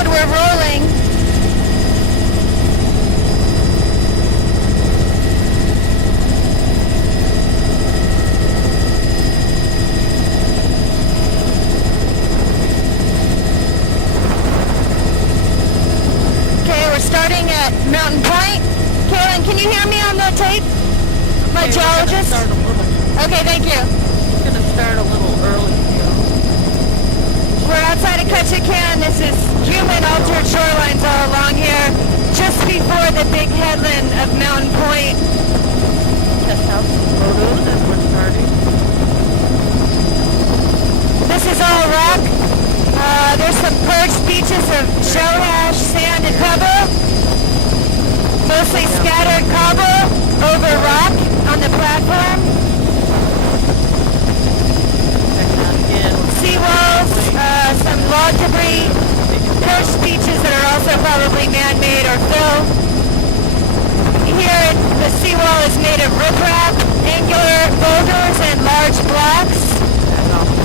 road, we're rolling. Okay, we're starting at Mountain Point. Kaylin, can you hear me on the tape? My geologist? Okay, thank you. We're going to start a little early here. We're outside of Ketchikan. This is human-altered shorelines all along here, just before the big headland of Mountain Point. Test out some photos as we're starting. This is all rock. There's some perched beaches of shell hash, sand, and pebble. Mostly scattered cobble over rock on the platform. Seawalls, some log debris, perched beaches that are also probably man-made or fill. Here, the seawall is made of riprap, angular boulders, and large blocks.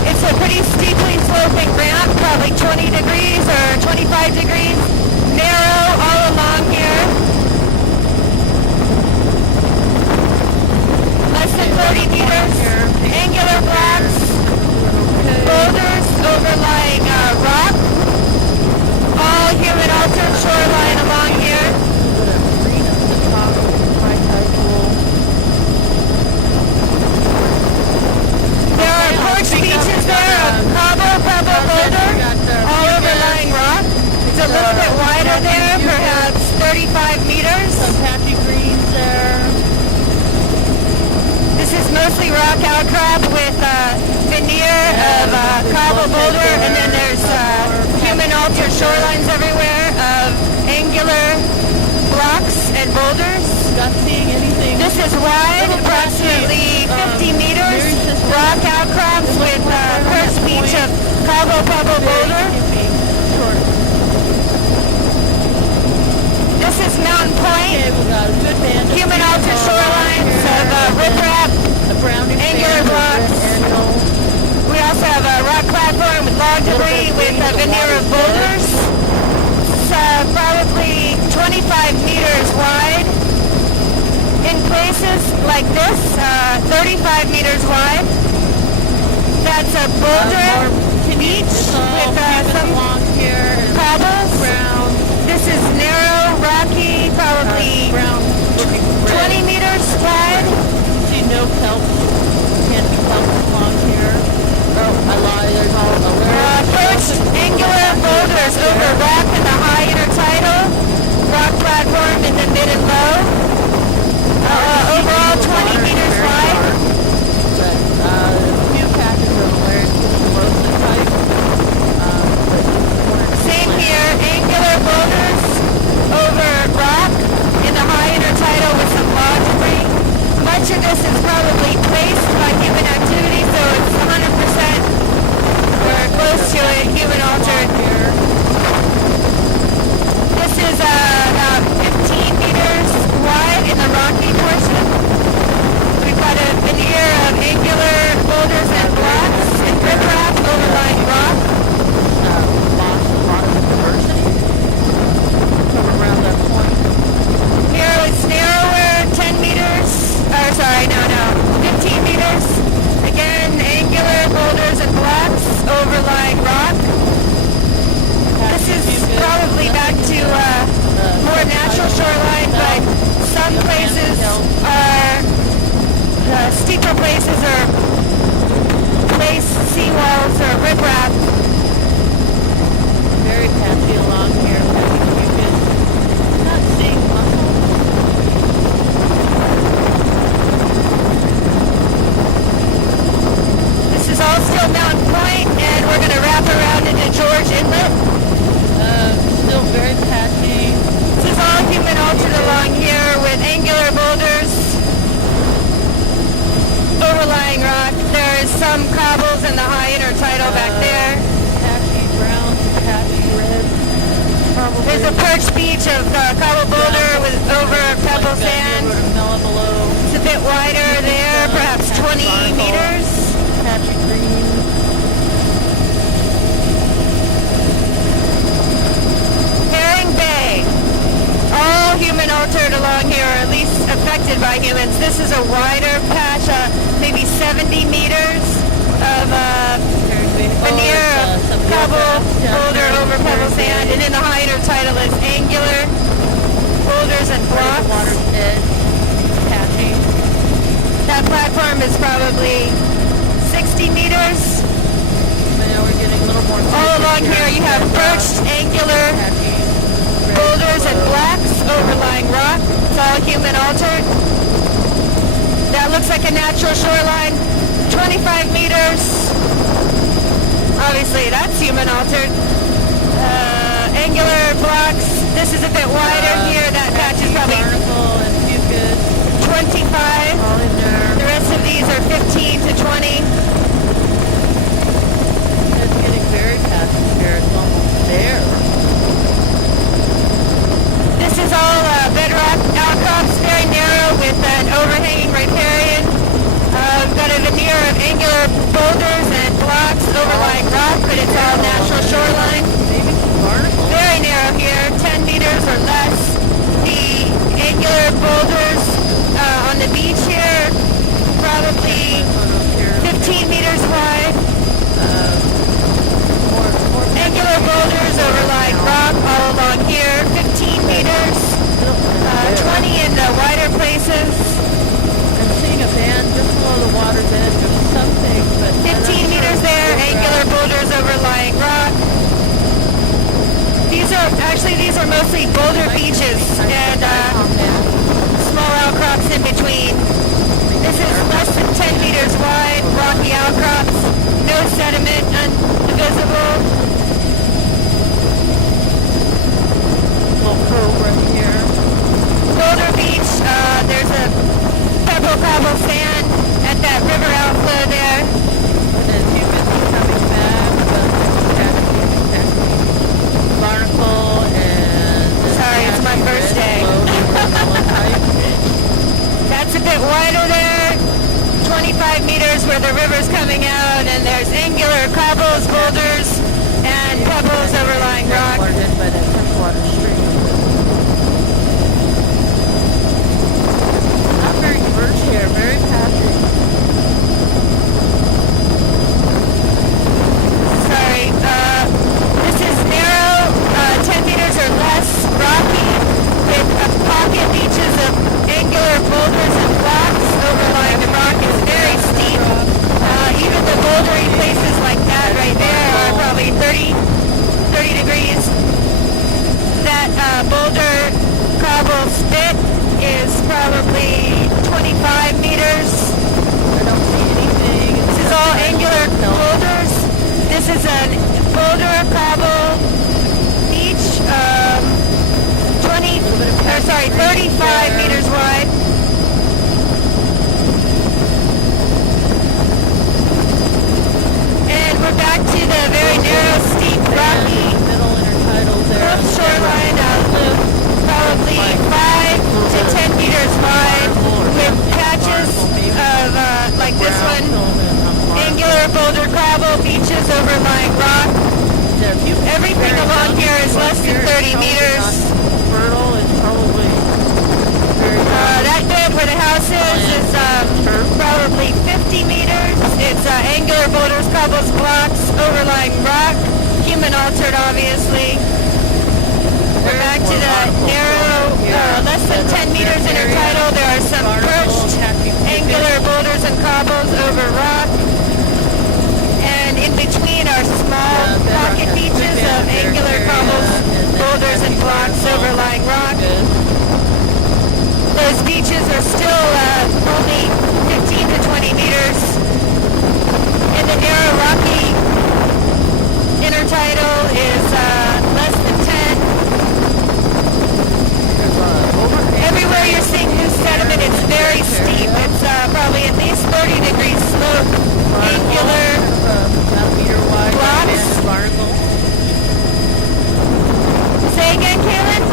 It's a pretty steeply sloping ramp, probably 20 degrees or 25 degrees, narrow all along here. Less than 30 meters, angular blocks, boulders overlying rock, all human-altered shoreline along here. There are perched beaches there of cobble, pebble, boulder, all overlying rock. It's a little bit wider there, perhaps 35 meters. Some patchy greens there. This is mostly rock outcrop with veneer of cobble boulder, and then there's human-altered shorelines everywhere of angular blocks and boulders. Not seeing anything. This is wide, approximately 50 meters, rock outcrops with perched beach of cobble, pebble, boulder. This is Mountain Point, human-altered shorelines of riprap, angular blocks. We also have a rock platform with log debris with a veneer of boulders. It's probably 25 meters wide. In places like this, 35 meters wide. That's a boulder beach with some cobbles. This is narrow, rocky, probably 20 meters wide. See no kelp. Can't be kelp along here. Oh, I lied. There's all the perched angular boulders over rock in the high intertidal, rock platform in the mid and low. Overall 20 meters wide. But a few patches of layers to the corrosive type. Same here, angular boulders over rock in the high intertidal with some log debris. Much of this is probably placed by human activity, so it's 100% or close to it, human altered. This is about 15 meters wide in the rocky portion. We've got a veneer of angular boulders and blocks and riprap overlying rock. Around that point. Here it's narrower, 10 meters, 15 meters. Again, angular boulders and blocks overlying rock. This is probably back to more natural shoreline, but some places are, steeper places are placed seawalls or riprap. Very patchy along here. Not seeing muscle. This is all still Mountain Point, and we're going to wrap around into George Inlet. Still very patchy. This is all human altered along here with angular boulders overlying rock. There's some cobbles in the high intertidal back there. Patchy brown, patchy red. Probably. There's a perched beach of cobble boulder with over pebble sand. It's a bit wider there, perhaps 20 meters. Patchy green. This is a wider patch, maybe 70 meters of veneer of pebble, boulder over pebble sand, and then the high intertidal is angular boulders and blocks. Water's edge, patching. That platform is probably 60 meters. And now we're getting a little more. All along here you have birched, angular boulders and blocks overlying rock. It's all human altered. That looks like a natural shoreline. 25 meters. Obviously that's human altered. Angular blocks. This is a bit wider here. That patch is probably 25. The rest of these are 15 to 20. It's getting very patchy here. It's almost there. This is all bedrock outcrops, very narrow with an overhanging riparian. We've got a veneer of angular boulders and blocks overlying rock, but it's all natural shoreline. Maybe some barnacles. Very narrow here, 10 meters or less. The angular boulders on the beach here, probably 15 meters wide. Angular boulders overlying rock all along here, 15 meters, 20 in the wider places. I'm seeing a band just below the water's edge or something, but 15 meters there, angular boulders overlying rock. These are mostly boulder beaches and small outcrops in between. This is less than 10 meters wide, rocky outcrops, no sediment, invisible. little cove right here. Boulder Beach, there's a pebble cobble sand at that river outflow there. And then humans coming back, barnacle and... Sorry, it's my first day. That's a bit wider there. 25 meters where the river's coming out, and there's angular cobbles, boulders, and pebbles overlying rock. Watered by that freshwater stream. Not very birch here, very patchy. Sorry, this is narrow, 10 meters or less, rocky, with pocket beaches of angular boulders and blocks overlying the rock. It's very steep. Even the bouldery places like that right there are probably 30 degrees. That boulder cobble spit is probably 25 meters. I don't see anything. This is all angular boulders. This is a boulder cobble beach, 35 meters wide. And we're back to the very narrow, steep, rocky cliff shoreline, probably 5 to 10 meters wide, with patches of, like this one, angular boulder cobble, beaches overlying rock. Everything along here is less than 30 meters. That bed where the house is probably 50 meters. It's angular boulders, cobbles, blocks, overlying rock, human altered obviously. We're back to the narrow, less than 10 meters intertidal. There are some perched angular boulders and cobbles over rock. And in between are small pocket beaches of angular cobbles, boulders, and blocks overlying rock. Those beaches are still only 15 to 20 meters. And the narrow rocky intertidal is less than 10. Everywhere you're seeing new sediment, it's very steep. It's probably at least 30 degrees slope. Angular blocks. Say again, Kaylin?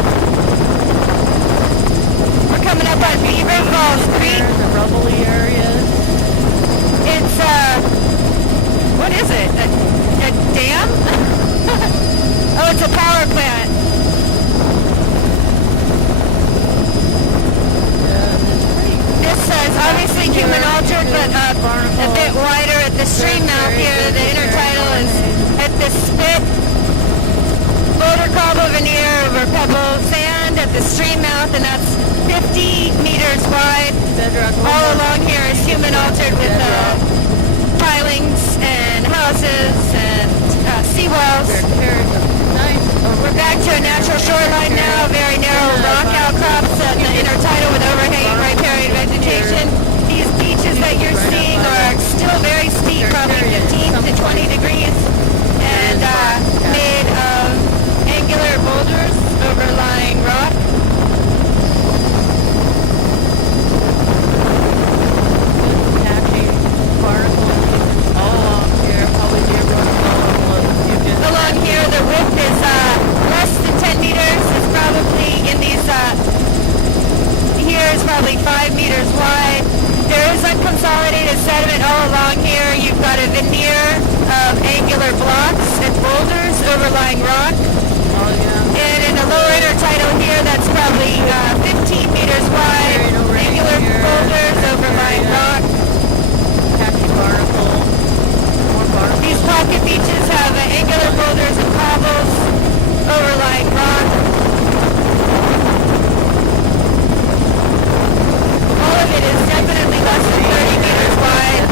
We're coming up on Beaver Falls Creek. The rubbly areas. It's, what is it? A dam? Oh, it's a power plant. Yeah, it's pretty. This is the stream mouth here. The intertidal is at the spit boulder cobble veneer over pebble sand at the stream mouth, and that's 50 meters wide. All along here is human altered with pilings and houses and seawalls. We're back to a natural shoreline now, very narrow rock outcrops at the intertidal with overhanging riparian vegetation. These beaches that you're seeing are still very steep, probably 15 to 20 degrees, and made of angular boulders overlying rock. Along here, the width is less than 10 meters. It's probably in these, here is probably 5 meters wide. There is unconsolidated sediment all along here. You've got a veneer of angular blocks and boulders overlying rock. And in the lower intertidal here, that's probably 15 meters wide. Angular boulders overlying rock. These pocket beaches have angular boulders and cobbles overlying rock. All of it is definitely less than 30 meters wide.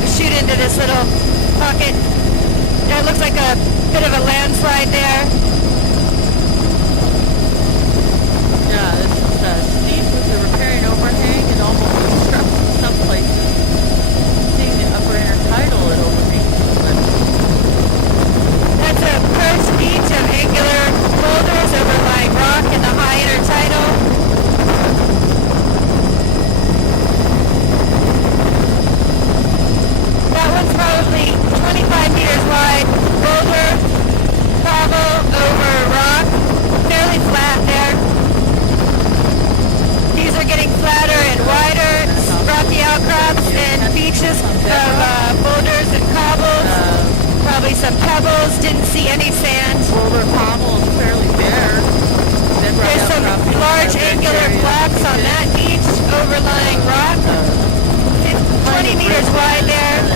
We shoot into this little pocket. It looks like a bit of a landslide there. Yeah, this is steep with the riparian overhang and almost obstructs in some places. Seeing the upper intertidal, it overhangs a little bit. That's a perched beach of angular boulders overlying rock in the high intertidal. That one's probably 25 meters wide. Boulder, cobble over rock. Fairly flat there. These are getting flatter and wider. Rocky outcrops and beaches of boulders and cobbles. Probably some pebbles. Didn't see any sand. Boulder cobble is fairly bare. There's some large angular blocks on that beach overlying rock. 20 meters wide there.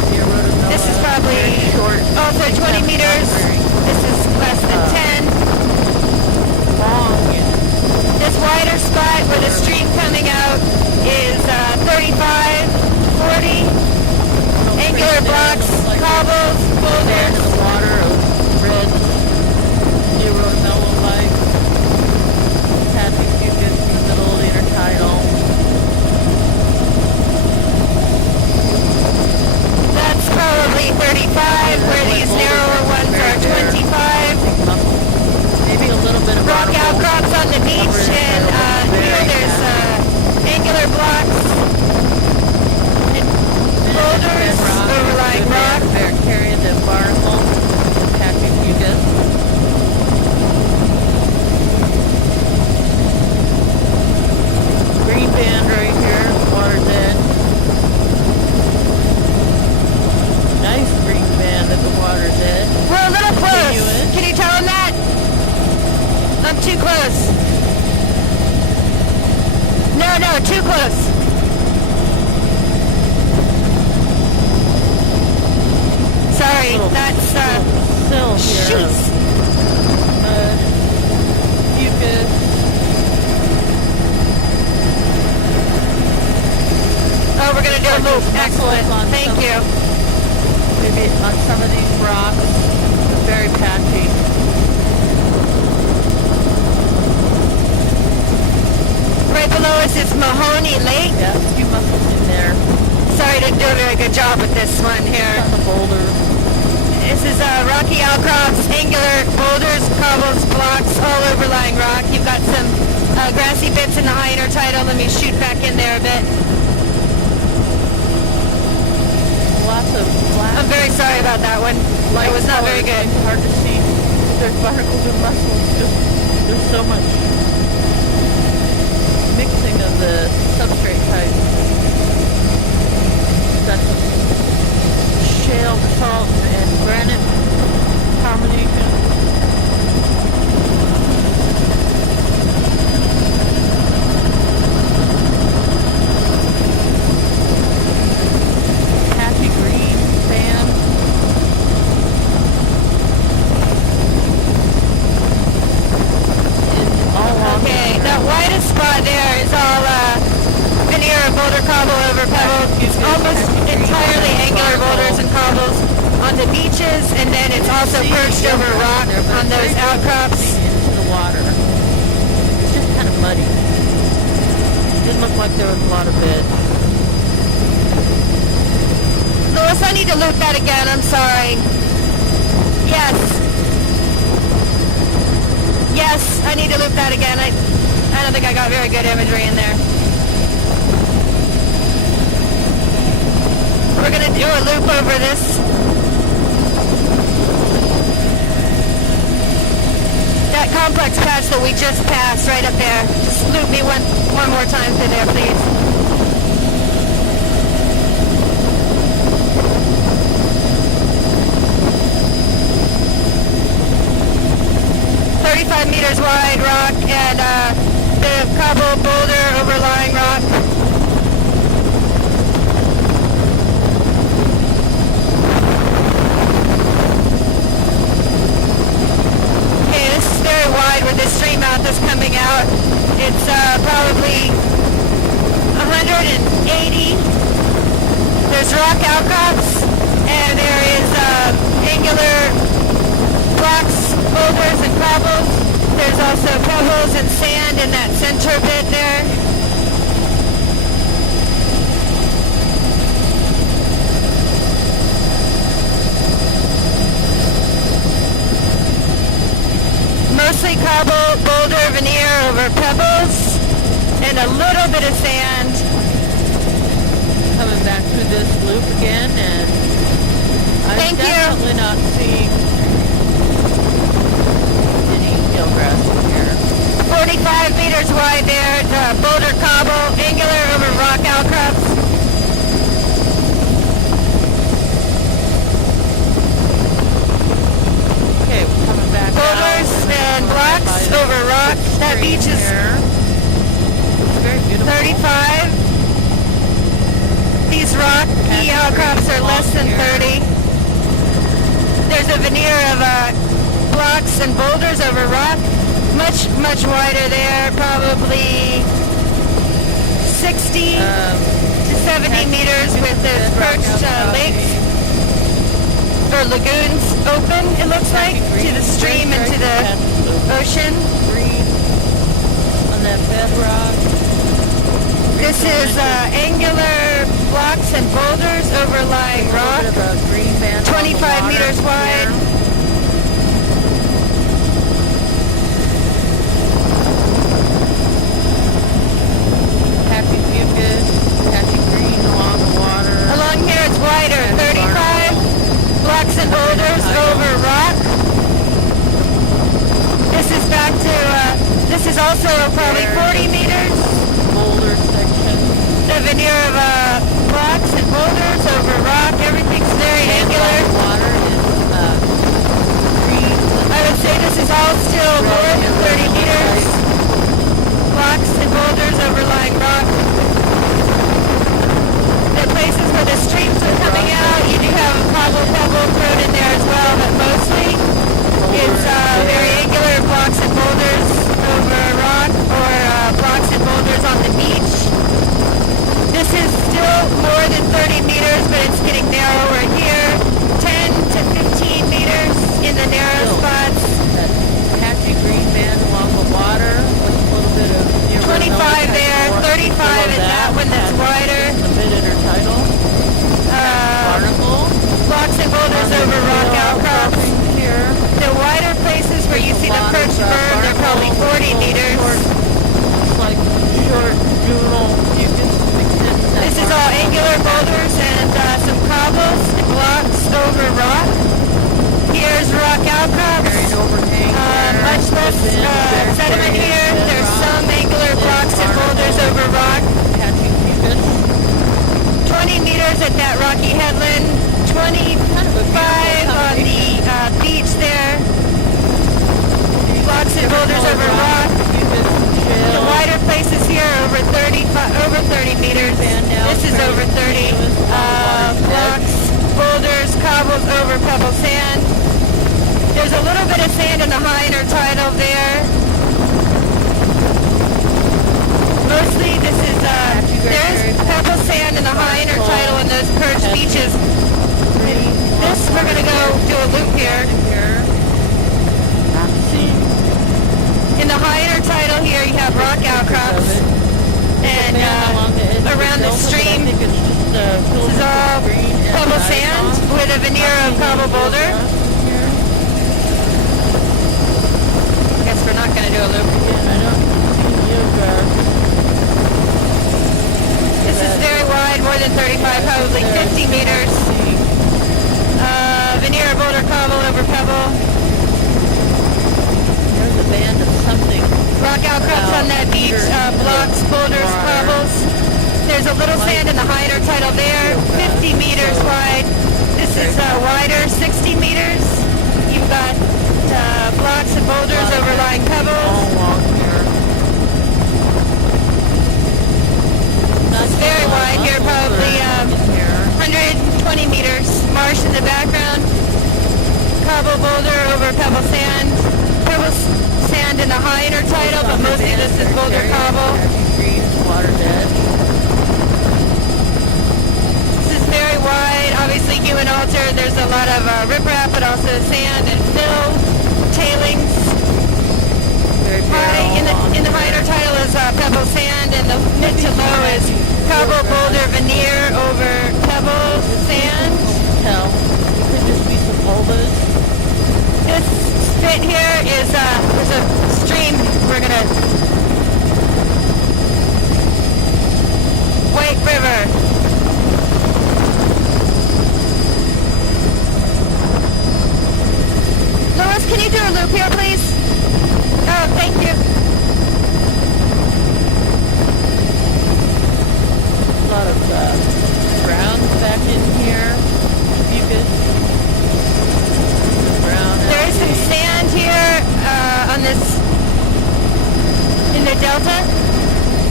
This is probably also 20 meters. This is less than 10. This wider spot where the stream coming out is 35, 40. Angular blocks, cobbles, boulders. The water of red Rotamello-like. Happy mucus in the middle of the intertidal. That's probably 35, where these narrower ones are 25. Maybe a little bit of Rock outcrops on the beach, and here there's angular blocks and boulders overlying rock. Carrying the barnacle, happy mucus. Green band right here, water's edge. Nice green band at the water's edge. We're a little close. Can you tell them that? I'm too close. No, too close. Sorry, that's sill here. sheets. Mucus. Oh, we're gonna do a loop. Excellent. Thank you. Maybe on some of these rocks, very patchy. Right below us is Mahoney Lake. Yeah, a few mussels in there. Sorry, didn't do a very good job with this one here. On the boulder. This is rocky outcrops, angular boulders, cobbles, blocks, all overlying rock. You've got some grassy bits in the high intertidal. Let me shoot back in there a bit. Lots of black. I'm very sorry about that one. It was not very good. Hard to see. There's barnacles and mussels. There's so much mixing of the substrate types. Got some shale, salt, and granite combination. beaches, and then it's also perched over rock on those outcrops. Into the water. It's just kind of muddy. Didn't look like there was a lot of bed. Louis, I need to loop that again. I'm sorry. Yes. Yes, I need to loop that again. I don't think I got very good imagery in there. We're going to do a loop over this. That complex patch that we just passed right up there. Just loop me one more time through there, please. Meters wide rock and the cobble boulder overlying rock. Okay, this is very wide where this stream mouth is coming out. It's probably 180. There's rock outcrops and there is angular blocks, boulders, and cobbles. There's also pebbles and sand in that center bit there. Mostly cobble, boulder, veneer over pebbles, and a little bit of sand. Coming back through this loop again, and I'm definitely not seeing grass here. 45 meters wide there, boulder cobble, angular over rock outcrops. Okay, we're coming back boulders and blocks over rock. That beach is very beautiful. 35. These rock key outcrops are less than 30. There's a veneer of blocks and boulders over rock, much wider there, probably 60 to 70 meters with those perched lakes or lagoons open, it looks like, to the stream and to the ocean. Green on that bedrock. This is angular blocks and boulders overlying rock, 25 meters wide. Along here it's wider, 35 blocks and boulders over rock. This is back to, this is also probably 40 meters. Boulder section. The veneer of blocks and boulders over rock, everything's very angular. Water is green. I would say this is all still more than 30 meters. Blocks and boulders overlying rock. The places where the streams are coming out, you do have a cobble pebble thrown in there as well, but mostly it's very angular blocks and boulders over rock or blocks and boulders on the beach. This is still more than 30 meters, but it's getting narrower here. 10 to 15 meters in the narrow spots. That patchy green band along the water with a little bit of 25 there, 35 in that one that's wider. A bit intertidal. Barnacle. Blocks and boulders over rock outcrops. Here. The wider places where you see the perch berm, they're probably 40 meters. It's like short, juvenile, you can extend that. This is all angular boulders and some cobbles and blocks over rock. Here's rock outcrops. Much less sediment here. There's some angular blocks and boulders over rock. 20 meters at that rocky headland. 25 on the beach there. Blocks and boulders over rock. The wider places here over 30 meters. This is over 30. Blocks, boulders, cobbles over pebble sand. There's a little bit of sand in the high intertidal there. Mostly this is, there's pebble sand in the high intertidal and those perched beaches. do a loop here. Here. Not seeing In the high intertidal here, you have rock outcrops. And along the edge of around the delta, but stream, I think it's just this is all pebble sand with a veneer of cobble boulder. I guess we're not going to do a loop. I don't see yoga. This is very wide, more than 35, probably 50 meters. Veneer of boulder cobble over pebble. There's a band of something. Rock outcrops on that beach, blocks, boulders, cobbles. There's a little sand in the high intertidal there, 50 meters wide. This is wider, 60 meters. You've got blocks and boulders overlying pebbles. All along here. It's very wide here, probably 120 meters. Marsh in the background. Cobble boulder over pebble sand. Pebble sand in the high intertidal, but mostly this is boulder cobble. Water dead. This is very wide, obviously human altered. There's a lot of riprap, but also sand and fill, tailings. Very High in the high intertidal is pebble sand, and the mid to low is cobble boulder veneer over pebble sand. Tell. It could just be some boulders. This spit here is there's a stream. We're gonna White River. Lois, can you do a loop here, please? Oh, thank you. A lot of browns back in here. Mucus. Brown. There is some sand here on this, in the delta.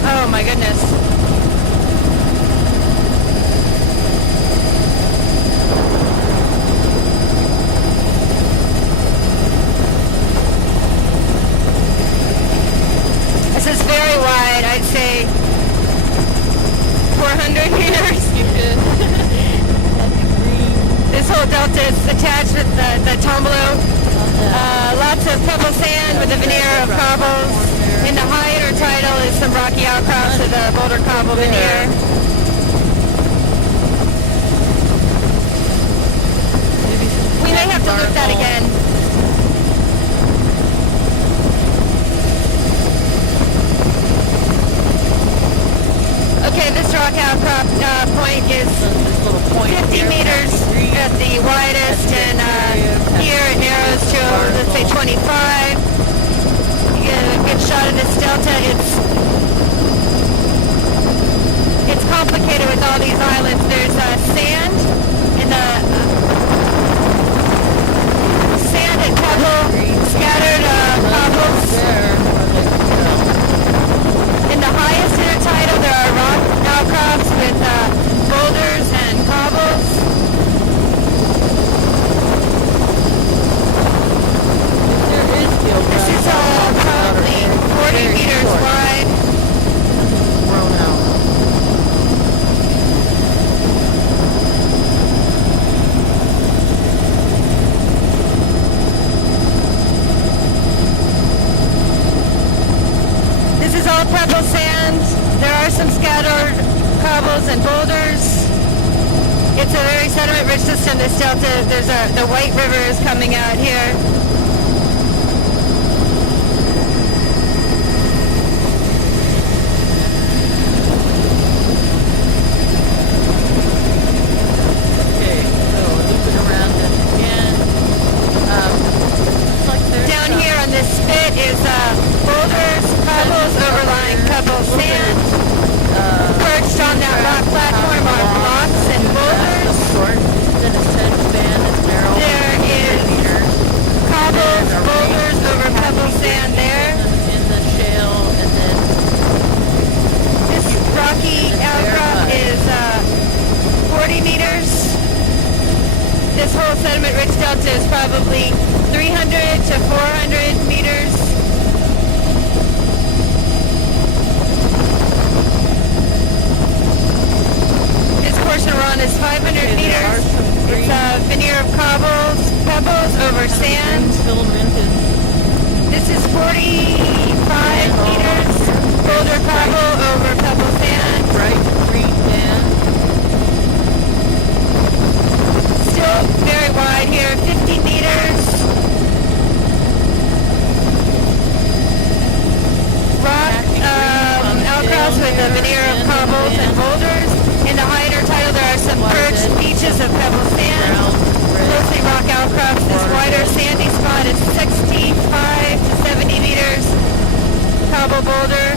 Oh my goodness. This is very wide, I'd say 400 meters. This whole delta is attached with the tombolo. Lots of pebble sand with a veneer of cobbles. In the high intertidal is some rocky outcrops with a boulder cobble veneer. We may have to loop that again. Okay, this rock outcrop point is 50 meters at the widest, and here it narrows to, let's say, 25. You get a good shot of this delta. It's complicated with all these islands. There's sand in the sand and pebble, scattered cobbles. In the highest intertidal, there are rock outcrops with boulders and cobbles. This is probably 40 meters wide. Thrown out. This is all pebble sand. There are some scattered cobbles and boulders. It's a very sediment-rich system, this delta. The White River is coming out here. Okay, so looping around this again. Looks like there's Down here on this spit is boulders, cobbles, overlying pebble sand. Perched on that rock platform are blocks and boulders. Then a sedge band is narrow. There is cobbles, boulders over pebble sand there. In the shale, and then This rocky outcrop is 40 meters. This whole sediment-rich delta is probably 300 to 400 meters. This portion we're on is 500 meters. It's a veneer of cobbles, pebbles over sand. Filament is This is 45 meters. Boulder cobble over pebble sand. bright green sand. Still very wide here, 50 meters. Rock outcrops with a veneer of cobbles and boulders. In the higher tidal, there are some perched beaches of pebble sand. Mostly rock outcrops. This wider sandy spot is 65 to 70 meters. Cobble boulder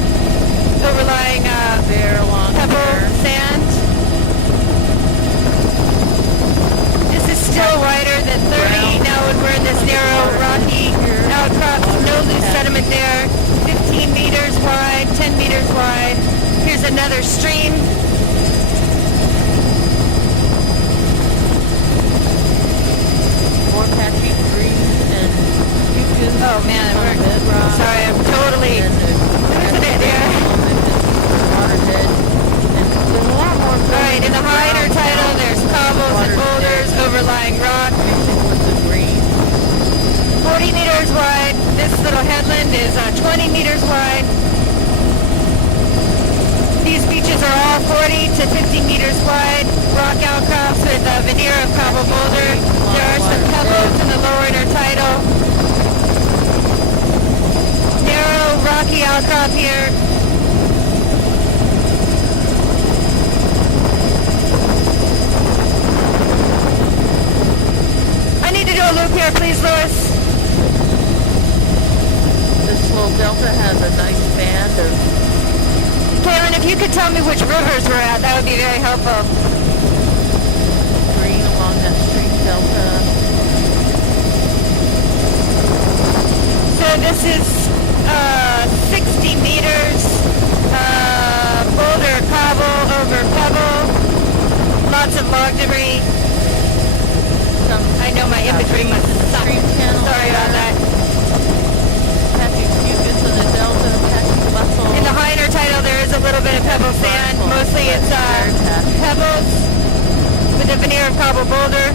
overlying There along pebble here. sand. This is still wider than 30. Now we're in this narrow rocky outcrop. No loose sediment there. 15 meters wide, 10 meters wide. Here's another stream. More patchy green and fuchsias. Oh man, Some bedrock. sorry, I'm totally And losing it here. waterhead. And there's a lot more. Alright, in the higher tidal, there's cobbles and boulders overlying rock. Mixing with the green. 40 meters wide. This little headland is 20 meters wide. These beaches are all 40 to 50 meters wide. Rock outcrops with a veneer of cobble boulder. There are some pebbles in the lower intertidal. Narrow rocky outcrop here. I need to do a loop here, please, Lewis. This little delta has a nice band of Kaylin, if you could tell me which rivers we're at, that would be very helpful. green along that stream delta. So this is 60 meters. Boulder cobble over pebble. Lots of log debris. Some I know my imagery must suck. stream channel. Sorry about that. Patchy fucus in the delta, patchy muscle. In the higher tidal, there is a little bit of pebble sand. Mostly it's pebbles with a veneer of cobble boulder.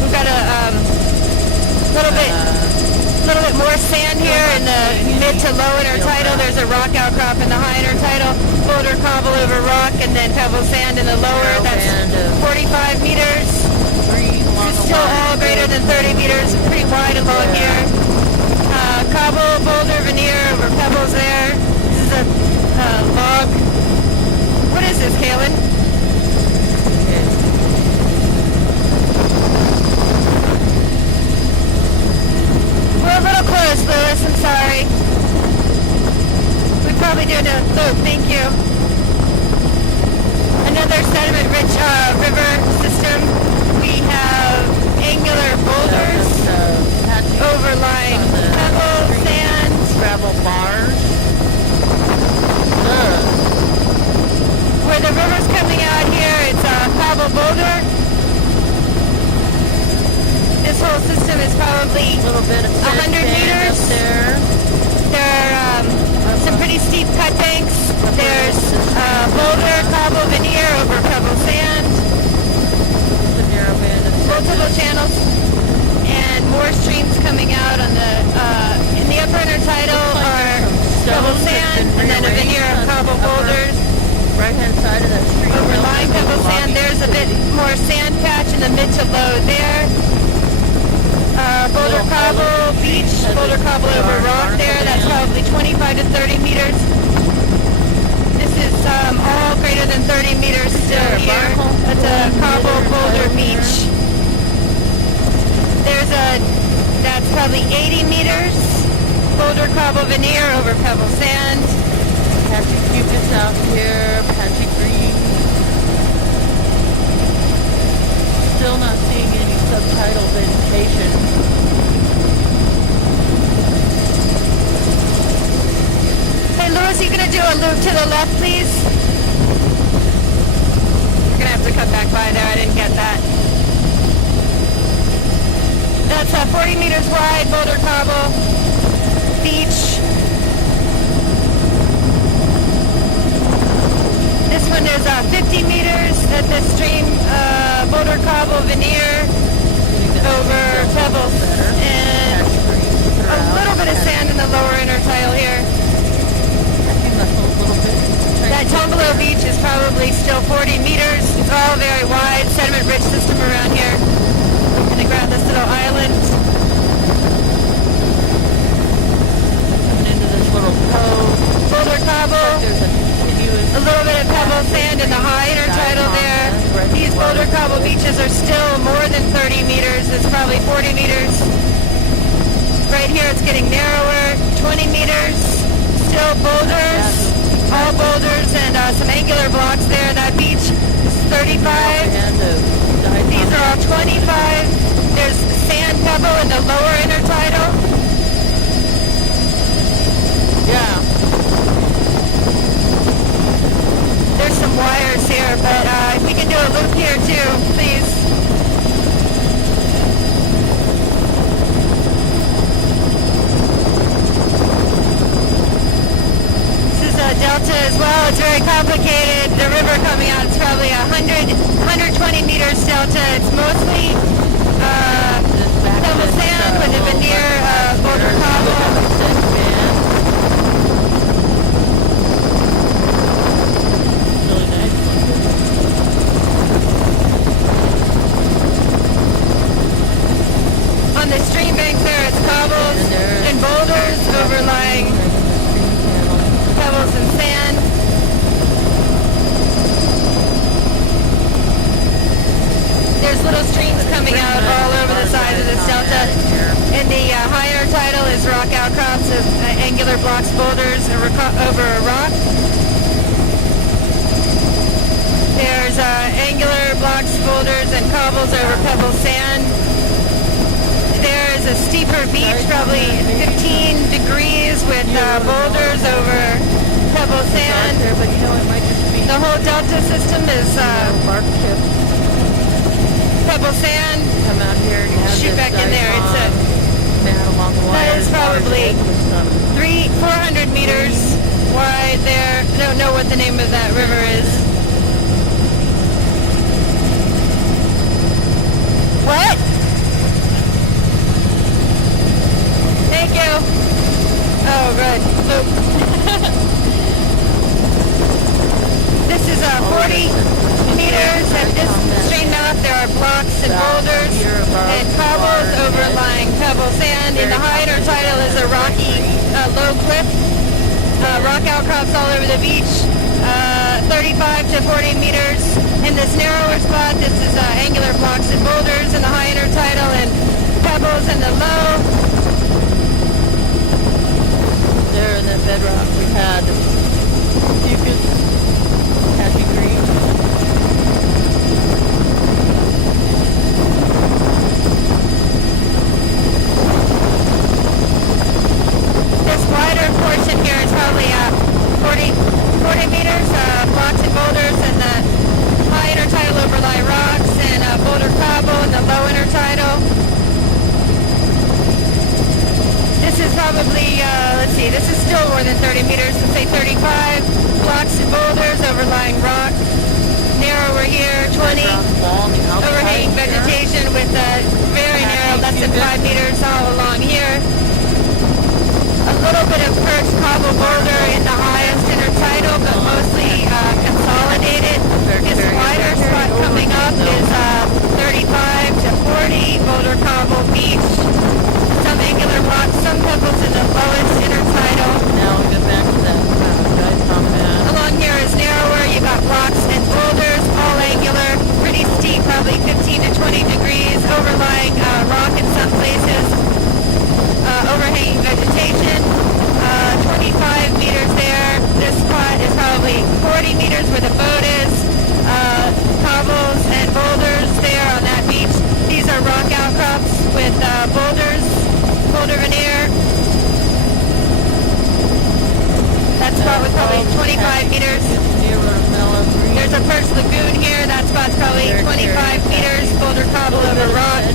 We've got a little bit more sand here in the mid to low intertidal. There's a rock outcrop in the high intertidal. Boulder cobble over rock, and then pebble sand in the lower. That's 45 meters. green along This is the still line. all greater than 30 meters. Pretty wide along here. Cobble, boulder, veneer over pebbles there. This is a log. What is this, Kaylin? Okay. We're a little close, Lewis. I'm sorry. We probably do a loop. Thank you. Another sediment-rich river system. We have angular boulders Patchy overlying on the pebble, stream. sand. Gravel bars. Ugh. Where the river's coming out here, it's cobble boulder. This whole system is probably A little bit of 100 sand meters. up there. There are some pretty steep cut banks. There's boulder, cobble, veneer over pebble sand. The narrow band of Multiple channels. And more streams coming out on the in the upper intertidal are pebble sand and then a veneer of cobble boulders. right hand side of that stream. Overlying pebble sand, there's a bit more sand patch in the mid to low there. Boulder cobble beach, boulder cobble over rock there. That's probably 25 to 30 meters. This is all greater than 30 meters still here. That's a cobble boulder beach. That's probably 80 meters. Boulder cobble veneer over pebble sand. Patchy fucus out here, patchy green. Still not seeing any subtidal vegetation. Hey Louis, you gonna do a loop to the left, please? You're gonna have to cut back by there. I didn't get that. That's 40 meters wide, boulder cobble beach. This one there's is 50 meters at the stream boulder cobble veneer over pebbles, and a little bit of sand in the lower intertidal here. That Tombolo Beach is probably still 40 meters. It's all very wide, sediment-rich system around here. I'm going to grab this little island. Coming into this little cove. Boulder cobble. A little bit of pebble sand in the high intertidal there. These boulder cobble beaches are still more than 30 meters. It's probably 40 meters. Right here it's getting narrower, 20 meters. Still boulders, all boulders and some angular blocks there. That beach is 35. These are all 25. There's sand pebble in the lower intertidal. Yeah. There's some wires here, but if we can do a loop here too, please. This is a delta as well. It's very complicated. The river coming out, it's probably 120 meters delta. It's mostly pebble sand with a veneer boulder cobble. On the stream banks there, it's cobbles and boulders overlying pebbles and sand. There's little streams coming out all over the sides of this delta. And the high intertidal is rock outcrops of angular blocks, boulders over a rock. There's angular blocks, boulders, and cobbles over pebble sand. There's a steeper beach, probably 15 degrees with boulders over pebble sand. The whole delta system is pebble sand. Come out here and have Shoot back in there. It's that is probably 400 meters wide there. I don't know what the name of that river is. What? Thank you. Oh, good. Loop. This is 40 meters at this stream mouth. There are blocks and boulders and cobbles overlying pebble sand. In the high intertidal is a rocky low cliff. Rock outcrops all over the beach. 35 to 40 meters. In this narrower spot, this is angular blocks and boulders in the high intertidal and pebbles in the low. There in that bedrock we had mucus, happy green. This wider portion here is probably 40 meters, blocks and boulders, and the high intertidal overlie rocks and boulder cobble in the low intertidal. This is probably, let's see, this is still more than 30 meters, let's say 35. Blocks and boulders overlying rock. Narrower here, 20. Overhanging vegetation with very narrow, less than 5 meters all along here. A little bit of perched cobble boulder in the highest intertidal, but mostly consolidated. This wider spot coming up is 35 to 40, boulder cobble beach. Some angular blocks, some pebbles in the lowest intertidal. Now we'll get back to that guys comment. Along here is narrower. You got blocks and boulders, all angular, pretty steep, probably 15 to 20 degrees, overlying rock in some places. Overhanging vegetation, 25 meters there. This spot is probably 40 meters where the boat is. Cobbles and boulders there on that beach. These are rock outcrops with boulders, boulder veneer. That spot was probably 25 meters. There's a perched lagoon here. That spot's probably 25 meters, boulder cobble over rock.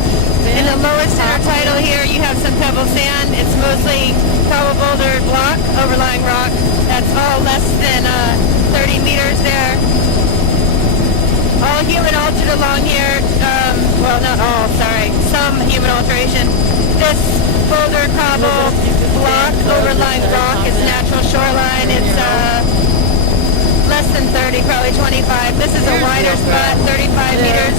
In the lowest intertidal here, you have some pebble sand. It's mostly cobble boulder block, overlying rock. That's all less than 30 meters there. All human altered along here. Well, not all, sorry. Some human alteration. This boulder cobble block overlying rock is natural shoreline. It's less than 30, probably 25. This is a wider spot, 35 meters.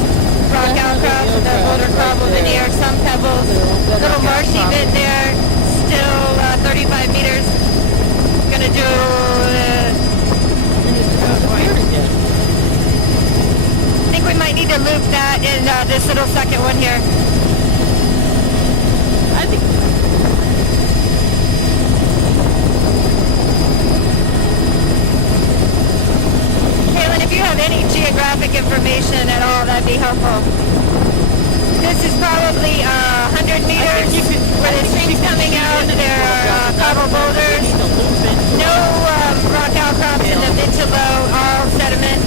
Rock outcrop with a boulder cobble veneer, some pebbles. Little marshy bit there. Still 35 meters. Gonna do... I think we might need to loop that in this little second one here. I think Kaylin, if you have any geographic information at all, that'd be helpful. This is probably 100 meters where the stream's coming out. There are cobble boulders. No rock outcrops in the mid to low, all sediment.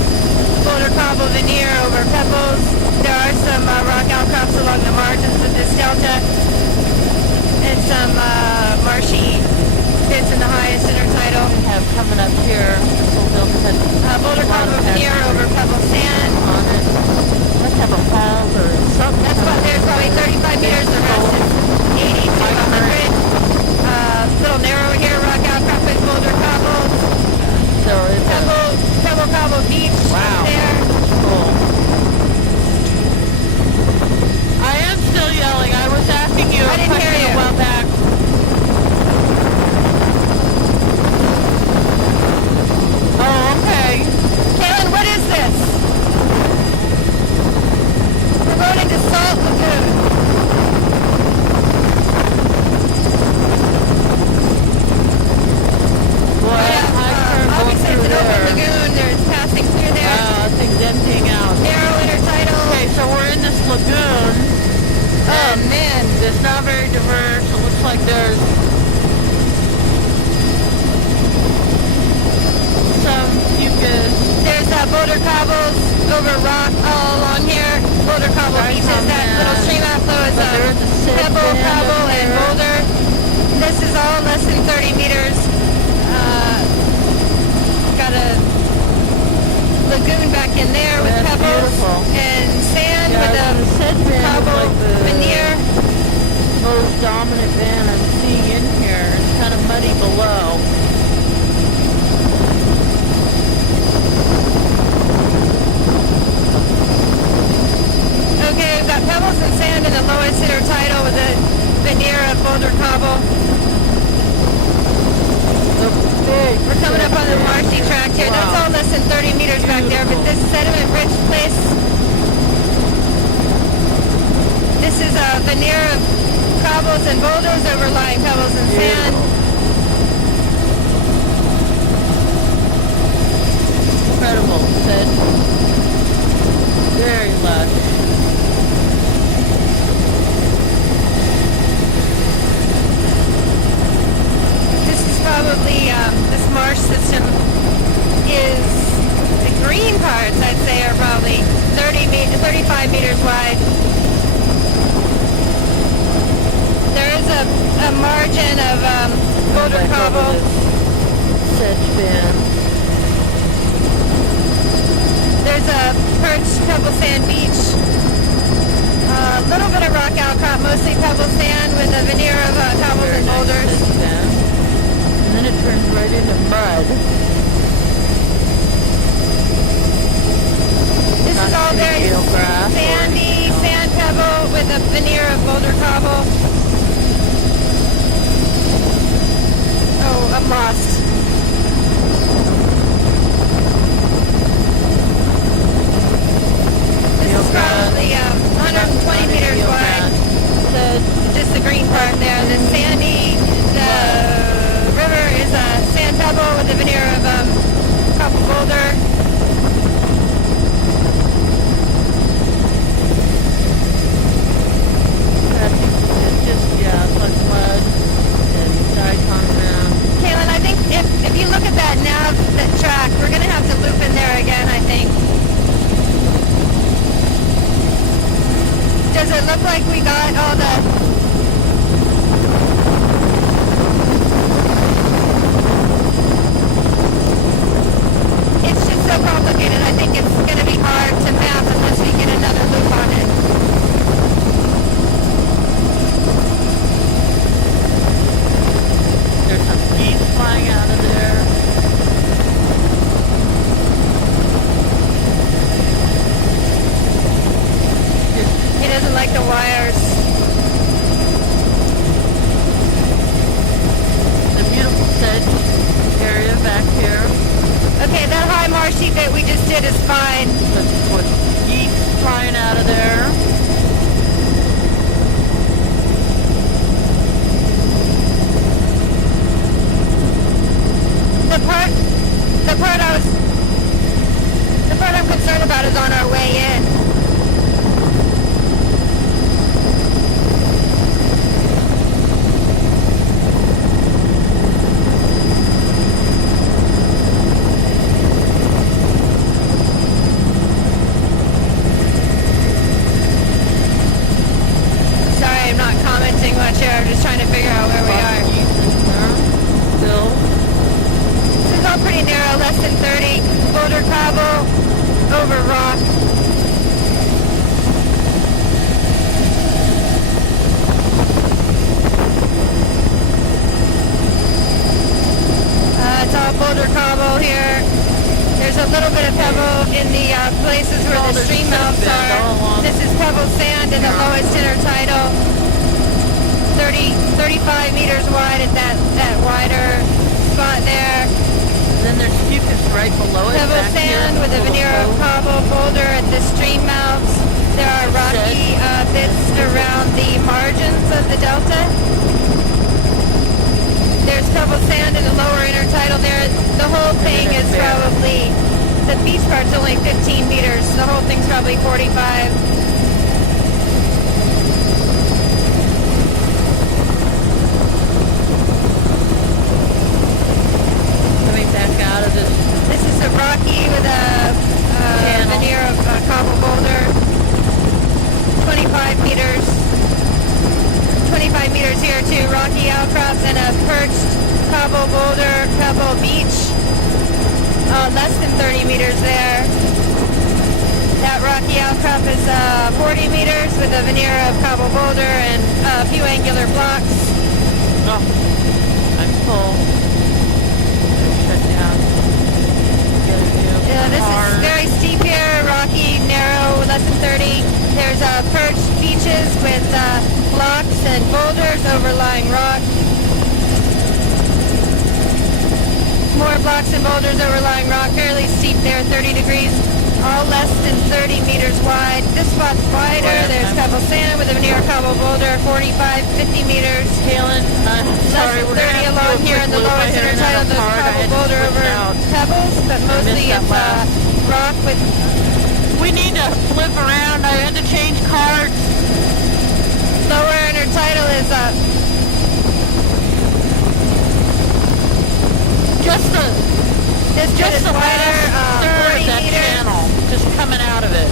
Boulder cobble veneer over pebbles. There are some rock outcrops along the margins of this delta. And some marshy bits in the highest intertidal. we have coming up here. Boulder cobble veneer over pebble sand. On it. Must have a pile or something. That's what there's probably 35 meters. The rest is 80 to 100. Little narrow here, rock outcrop with boulder cobbles. So it's Pebble cobble beach Wow. there. cool. I am still yelling. I was asking you I a didn't hear question you. a while back. Oh, okay. Kaylin, what is this? We're going into Salt Lagoon. Boy, Obviously it's an open lagoon. There's passing through there. Things emptying out. Narrow intertidal. Okay, so we're in this lagoon. Oh man. It's not very diverse. It looks like there's some mucus. There's boulder cobbles over rock all along here. Boulder cobble Right beaches. on That that. little stream outflow is But there is a sit pebble, bend cobble, up and there. boulder. This is all less than 30 meters. Got a lagoon back in there with That's pebbles beautiful. and sand Yeah, with the a sit bend is cobble like the veneer. most dominant band I'm seeing in here. It's kind of muddy below. Okay, we've got pebbles and sand in the lowest intertidal with a veneer of boulder cobble. We're coming up on the marshy tract here. That's all less than 30 meters back there, but this sediment-rich place, this is a veneer of cobbles and boulders overlying pebbles and sand. Incredible. Said very lush. This is probably, this marsh system is, the green parts I'd say are probably 35 meters wide. There is a margin of boulder cobble. Sedge band. There's a perch pebble sand beach. A little bit of rock outcrop, mostly pebble sand with a veneer of cobbles Very and nice boulders. sedge band. And then it turns right into mud. This is all very sandy, sand pebble with a veneer of boulder cobble. Oh, I'm lost. This is probably 120 meters wide. Just the green part there. The sandy, the river is a sand pebble with a veneer of cobble boulder. It's just, it's like mud and daikon ground. Kaylin, I think if you look at that nav, that track, we're going to have to loop in there again, I think. Does it look like we got all the... It's just so complicated. I think it's going to be hard to map doesn't like the wires. The beautiful sedge area back here. Okay, that high marshy bit we just did is fine. With geese flying out of there. The part I'm concerned about is on our way in. Sorry, I'm not commenting much here. I'm just trying to figure out where we are. Still. This is all pretty narrow, less than 30. Boulder cobble over rock. It's all boulder cobble here. There's a little bit of pebble in the places where the stream mouths are. This is pebble sand in the lowest intertidal. 35 meters wide at that wider spot there. Then there's fucus right below it. Pebble sand with a veneer of cobble boulder at the stream mouths. There are rocky bits around the margins of the delta. There's pebble sand in the lower intertidal there. The whole thing is probably, the beach part's only 15 meters. The whole thing's probably 45. Out of this. This is a rocky with a veneer of cobble boulder. 25 meters. 25 meters here too. Rocky outcrops and a perched cobble boulder, pebble beach. Less than 30 meters there. That rocky outcrop is 40 meters with a veneer of cobble boulder and a few angular blocks. Oh, I'm full. This is very steep here, rocky, narrow, less than 30. There's perched beaches with blocks and boulders overlying rock. More blocks and boulders overlying rock, fairly steep there, 30 degrees, all less than 30 meters wide. This spot's wider. There's pebble sand with a veneer cobble boulder, 45, 50 meters. Kaylin, sorry, we're 30 along here in the lowest intertidal. There's cobble boulder over pebbles, but mostly it's rock with... We need to flip around. I had to change cards. Lower intertidal is just the wider, third of 40 that meters. channel, just coming out of it.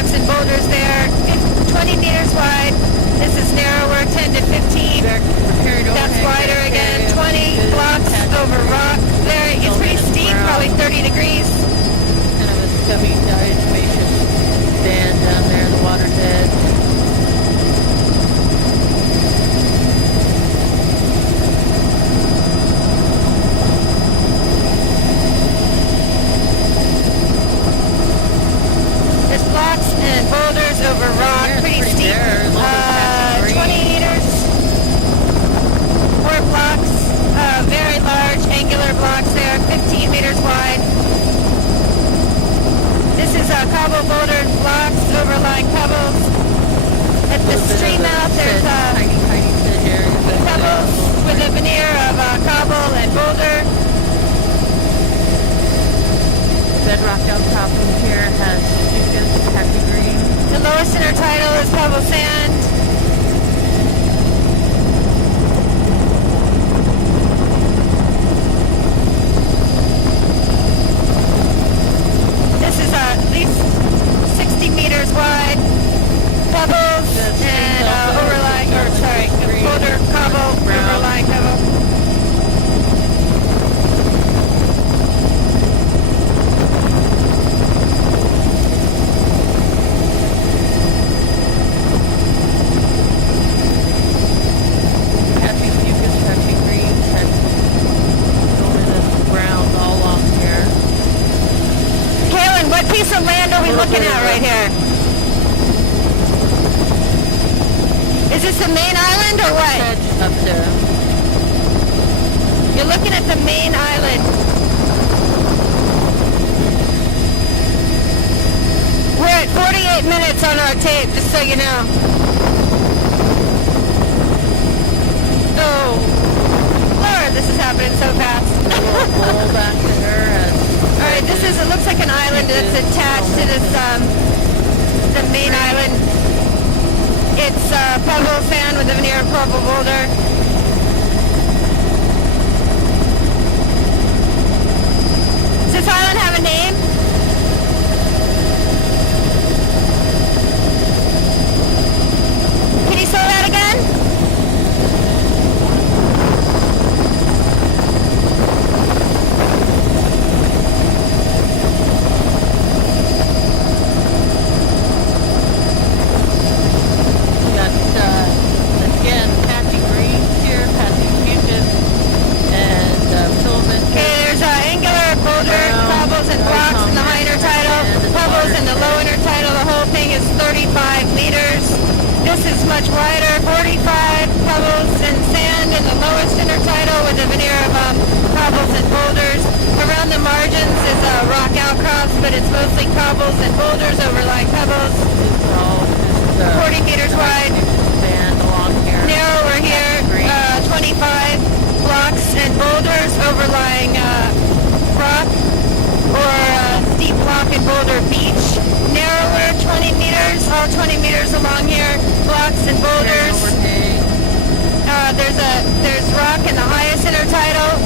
blocks and boulders there. 20 meters wide. This is narrower, 10 to 15. That's wider again. 20 blocks over rock. There, it's pretty steep, probably 30 degrees. Kind of a stubby diatomaceous band down there in the water's edge. There's blocks and boulders over rock, pretty steep. 20 meters. 4 blocks, very large angular blocks there, 15 meters wide. This is cobble boulder blocks overlying pebbles. At the stream mouth, there's tiny sedge areas. pebbles with a veneer of cobble and boulder. Bedrock outcropping here has fucus, happy green. The lowest intertidal is pebble sand. This is at least 60 meters wide. Pebbles and overlying, or sorry, boulder, cobble, overlying pebble. Happy fucus, happy green, that's over the ground all along here. Kaylin, what piece of land are we looking at right here? Is this the main island or what? Sedge up there. You're looking at the main island. We're at 48 minutes on our tape, just so you know. Oh, Lord, this is happening so fast. Bowl back there. All right, this is, it looks like an island that's attached to this, the main island. It's pebble sand with a veneer of purple boulder. Does this island have a name? Can you say that again? Again, patchy greens here, patchy fucus, and filament. Okay, there's angular boulder, cobbles and blocks in the high intertidal, pebbles in the low intertidal. The whole thing is 35 meters. This is much wider, 45 pebbles and sand in the lowest intertidal with a veneer of cobbles and boulders. Around the margins is rock outcrops, but it's mostly cobbles and boulders overlying pebbles. 40 meters wide. Band along here. Narrower here, 25 blocks and boulders overlying rock or steep block and boulder beach. Narrower, 20 meters, all 20 meters along here, blocks and boulders. There's rock in the highest intertidal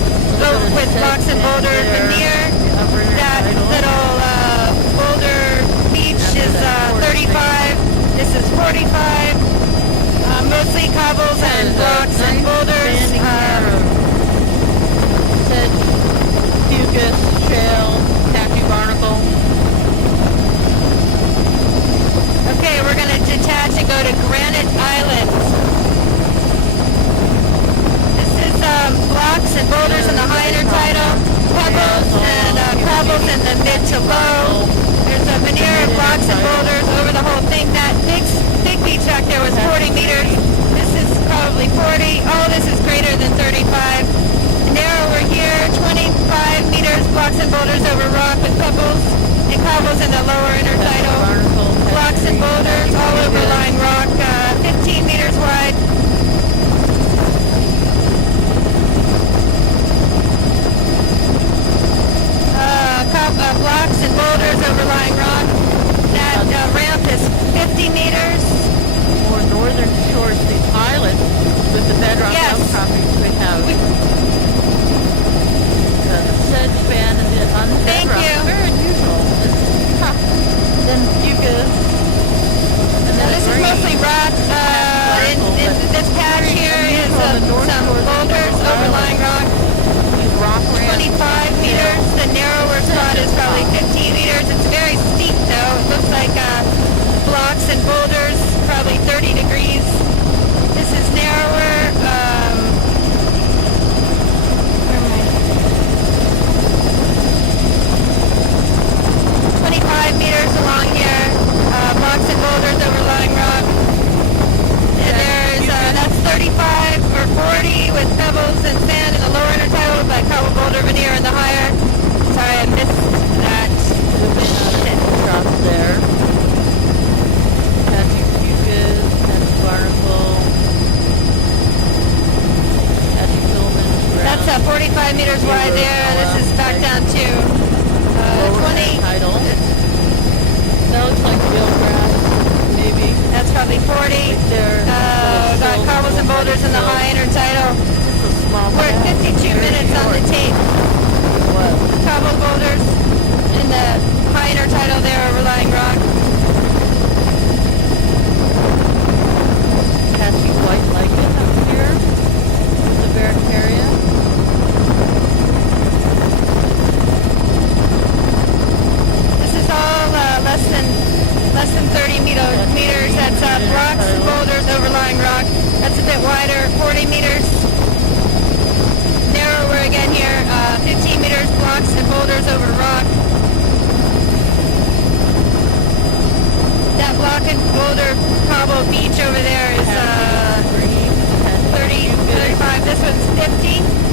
with blocks and boulder veneer. That little boulder beach is 35. This is 45. Mostly cobbles and blocks and boulders. Sedge, fucus, shale, tacky barnacle. Okay, we're going to detach and go to Granite Island. This is blocks and boulders in the high intertidal, pebbles and cobbles in the mid to low. There's a veneer of blocks and boulders over the whole thing. That big beach back there was 40 meters. This is probably 40. All this is greater than 35. Narrower here, 25 meters, blocks and boulders over rock with pebbles and cobbles in the lower intertidal. Blocks and boulders all overlying rock, 15 meters wide. Blocks and boulders overlying rock. That ramp is 50 meters. More northern shores, the island with the bedrock outcroppings we have. The sedge band and on the Thank bedrock. you. Very unusual. Then fucus 45 meters wide there. This is back down to Lower 20. Title. That looks like field grass, maybe. That's probably 40. Right there. Got cobbles and boulders in the high intertidal. Small We're at 52 minutes on the tape. What? Cobble boulders in the high intertidal there, overlying rock. Catching white lichen up here. The barren area. This is all less than 30 meters. That's blocks and boulders, overlying rock. That's a bit wider, 40 meters. Narrower again here, 15 meters, blocks and boulders over rock. That block and boulder cobble beach over there is 30, 35. This one's 50.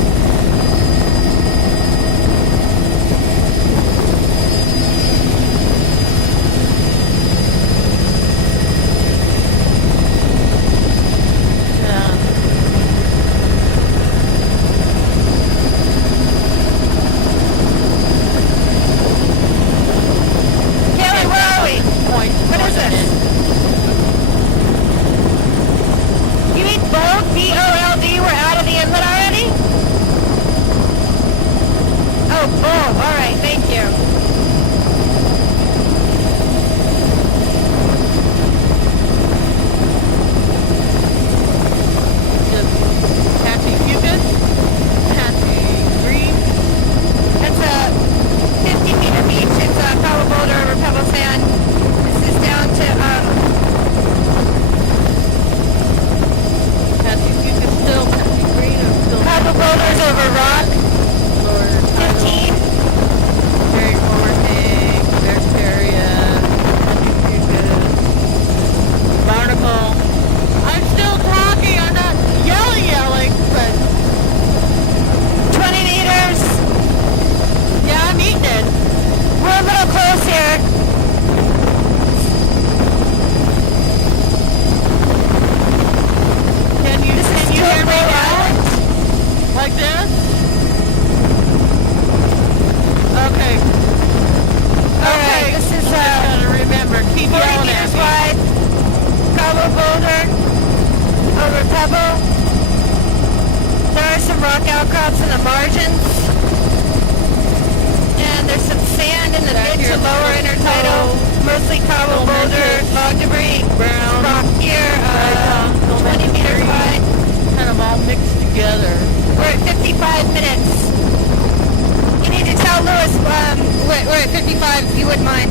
BOLD, we're out of the inlet already? Oh, bull. All right, thank you. Happy Cupid, Happy Green. That's a 50-meter beach. It's a cobble boulder over pebble sand. This is down to Still Happy Green or still cobble boulders over rock. 15. Very overhang, there's area, barnacle. I'm still talking, I'm not yelling, but 20 meters. yeah, I'm eating it. We're a little close here. Can you hear me now? Like this? Okay. Alright, this is gotta remember, keep 40 yelling at meters me. wide. Cobble boulder over pebble. There are some rock outcrops in the margins. And there's some sand in the Back mid here, to lower intertidal. Mostly cobble boulder, log debris. Brown. Rock here, 20 meters wide. Kind of all mixed together. We're at 55 minutes. You need to tell Lewis we're at 55 if you wouldn't mind.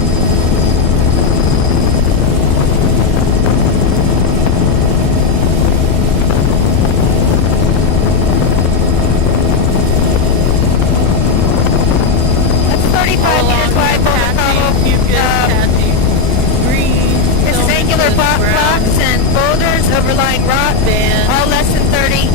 That's 35 meters wide, boulder cobble. Green. This is angular blocks and boulders overlying rock. All less than 30.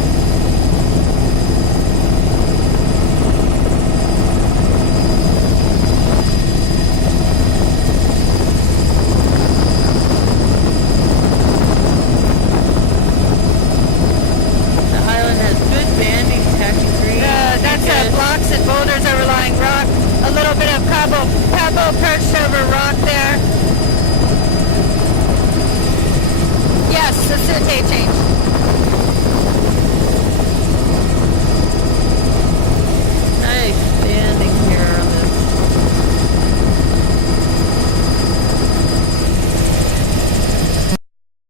Blocks and boulders overlying rock. A little bit of pebble perched over rock there. Yes, let's do a tape change.